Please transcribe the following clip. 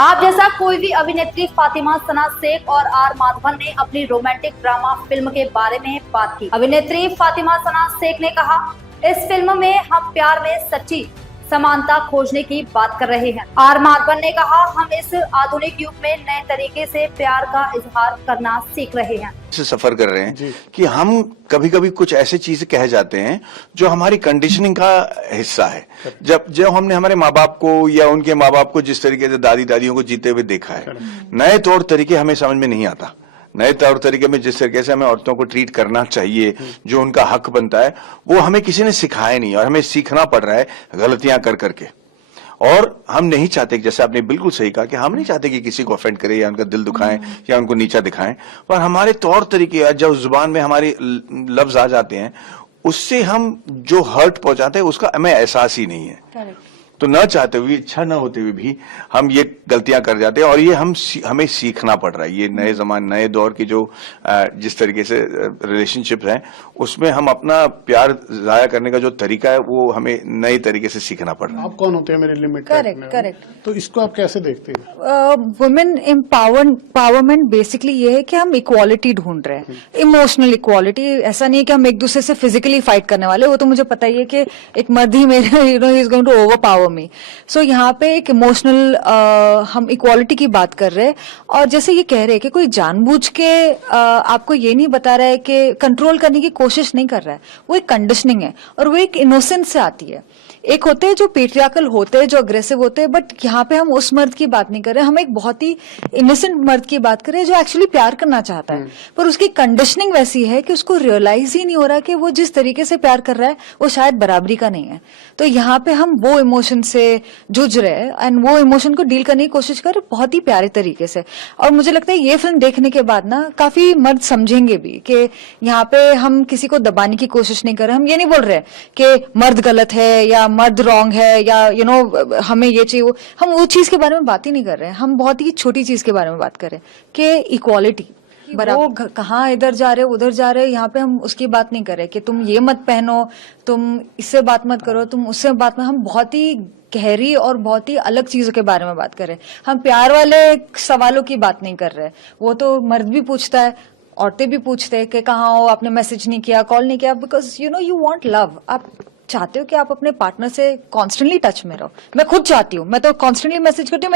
आप जैसा कोई भी अभिनेत्री फातिमा सना शेख और आर माधवन ने अपनी रोमांटिक ड्रामा फिल्म के बारे में बात की। अभिनेत्री फातिमा सना शेख ने कहा, इस फिल्म में हम प्यार में सच्ची समानता खोजने की बात कर रहे हैं। आर माधवन ने कहा, हम इस आधुनिक युग में नए तरीके से प्यार का इजहार करना सीख रहे हैं। से सफर कर रहे हैं कि हम कभी कभी कुछ ऐसी चीजें कह जाते हैं जो हमारी कंडीशनिंग का हिस्सा है। जब हमने हमारे माँ बाप को या उनके माँ बाप को जिस तरीके से दादी दादियों को जीते हुए देखा है, नए तौर तरीके हमें समझ में नहीं आता। नए तौर तरीके में जिस तरीके से हमें औरतों को ट्रीट करना चाहिए, जो उनका हक बनता है, वो हमें किसी ने सिखाया नहीं और हमें सीखना पड़ रहा है गलतियां कर करके। और हम नहीं चाहते, जैसे आपने बिल्कुल सही कहा कि हम नहीं चाहते कि किसी को ऑफेंड करें या उनका दिल दुखाएं या उनको नीचा दिखाएं, पर हमारे तौर तरीके जब जुबान में हमारे लफ्ज आ जाते हैं, उससे हम जो हर्ट पहुंचाते हैं उसका हमें एहसास ही नहीं है। तो न चाहते हुए, इच्छा न होते हुए भी हम ये गलतियां कर जाते हैं और ये हमें सीखना पड़ रहा है। ये नए जमाने, नए दौर की जो जिस तरीके से रिलेशनशिप हैं, उसमें हम अपना प्यार जाया करने का जो तरीका है वो हमें नए तरीके से सीखना पड़ रहा है। आप कौन होते हैं मेरे लिमिट? करेक्ट। तो इसको आप कैसे देखते हैं? वुमेन एम्पावरमेंट बेसिकली ये है कि हम इक्वालिटी ढूंढ रहे हैं, इमोशनल इक्वालिटी। ऐसा नहीं है कि हम एक दूसरे से फिजिकली फाइट करने वाले, वो तो मुझे पता ही है कि एक मर्द ही मेरे ही is going to overpower me. So यहाँ पे एक इमोशनल हम इक्वालिटी की बात कर रहे हैं। और जैसे ये कह रहे हैं कि कोई जानबूझ के आपको ये नहीं बता रहा है कि कंट्रोल करने की कोशिश नहीं कर रहा है, वो एक कंडीशनिंग है और वो एक इनोसेंस से आती है। एक होते हैं जो पेट्रियार्कल होते हैं, जो अग्रेसिव होते हैं, बट यहाँ पे हम उस मर्द की बात नहीं कर रहे, हम एक बहुत ही इनोसेंट मर्द की बात कर रहे हैं जो एक्चुअली प्यार करना चाहता है, पर उसकी कंडीशनिंग वैसी है कि उसको रियलाइज ही नहीं हो रहा कि वो जिस तरीके से प्यार कर रहा है वो शायद बराबरी का नहीं है। तो यहाँ पे हम वो इमोशन से जूझ रहे हैं एंड वो इमोशन को डील करने की कोशिश कर रहे बहुत ही प्यारे तरीके से। और मुझे लगता है ये फिल्म देखने के बाद ना काफी मर्द समझेंगे भी कि यहाँ पे हम किसी को दबाने की कोशिश नहीं कर रहे। हम ये नहीं बोल रहे कि मर्द गलत है या मर्द रॉन्ग है या हमें ये चाहिए, हम वो चीज के बारे में बात ही नहीं कर रहे हैं। हम बहुत ही छोटी चीज के बारे में बात कर रहे हैं कि इक्वालिटी, वो कहाँ इधर जा रहे उधर जा रहे, यहाँ पे हम उसकी बात नहीं कर रहे कि तुम ये मत पहनो, तुम इससे बात मत करो, तुम उससे बात मत। हम बहुत ही गहरी और बहुत ही अलग चीजों के बारे में बात कर रहे हैं। हम प्यार वाले सवालों की बात नहीं कर रहे। वो तो मर्द भी पूछता है, औरतें भी पूछते हैं कि कहाँ हो, आपने मैसेज नहीं किया, कॉल नहीं किया, बिकॉज यू वांट लव। आप चाहते हो कि आप अपने पार्टनर से कॉन्स्टेंटली टच में रहो। मैं खुद चाहती हूँ, मैं तो कॉन्स्टेंटली मैसेज करती हूँ।